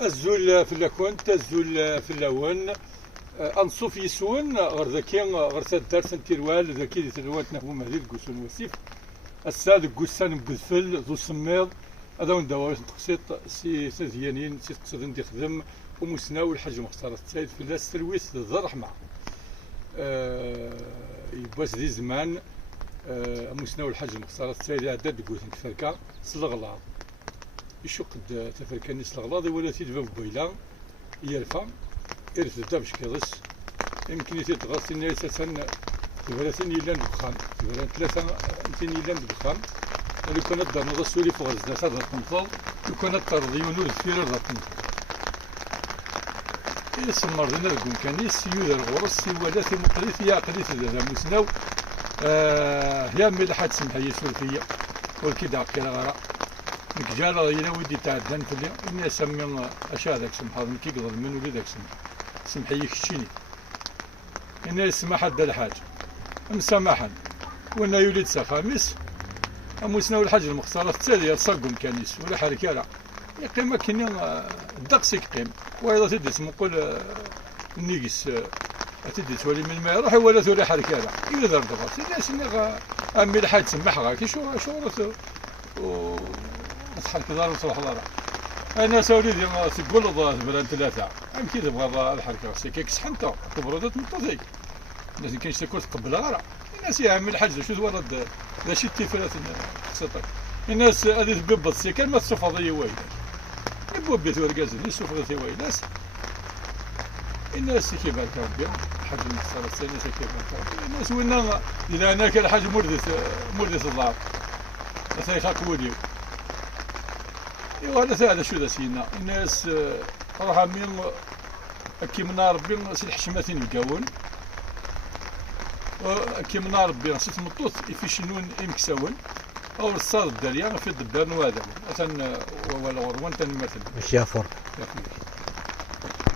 الزول في اللاكون الزول في اللون. انصوف يسون غير ذاكي غير تدار سنتيروال ذاكي دي تلوات نحو مهدي الكوسون وسيف الساد كوسان بذفل ذو سميض هذا وين دوار تقسيط سي سيديانين سي تقصد ندي خدم ومسناو الحاج مختار السيد في الناس تلويث ذا رحمه. يبواس ذي زمان مسناو الحاج مختار السيد عدد كوثن تفركا سلغلاض يشق تفركاني سلغلاض ولا تيدفا بويلا يرفع إرث الدبش كذس يمكن يتغطي إن أساسا ثلاثين يلان بخام ثلاثة يلان بخام لو كانت دار نض السوري فوق الزناس هذا التنفض لو كانت ترضي ونور الثير هذا التنفض اسم مرضنا لكم كان يسيو الغرس ولا في مقريث يا قريث ذا مسناو يا ملحات سمحة يسولفية والكدا كلا غراء نكجال غينا ودي تعدان في اللي إني أسمي أشياء ذاك سمحة نكي قدر من ولي ذاك سمحة يكشيني إني يسمح حد الحاج مسامحا وانا يولد سخامس أموسنا والحاج المختار التالي يصقم كانيس ولا حركة لا يقيم كنا الدقس يقيم وإذا تدس نقول النيجس تدس ولي من ما يروح ولا ثوري حركة لا إذا دار دغاس الناس اللي أمي الحاج سمحها كي شو رث وتحرك دار وتروح دارها أنا سوري دي تقول ضاد بلان ثلاثة أم كذا بغا الحركة سكيك سحنتا تبردت مطفيك الناس كاينش تاكل تقبل غرا الناس يا عمي الحاج شو ورد لا شي تيفرات خصتك الناس هذه تببط سي كان ما تصفضي ويلات يبوا بيت ورقازن يصفضي ويلات الناس كيف ربي الحاج المختار الناس كيف الناس وين اذا انا كان الحاج مردث الضعف مثلا يخاك وليو ايوا هذا شو ذا سينا الناس راح من كي من ربي سي الحشماتين يقاون كي من ربي سيت مطوط يفيشنون يمكساون او الصاد الدريا في الدبان وهذا مثلا ولا غروان مثلا مش يافر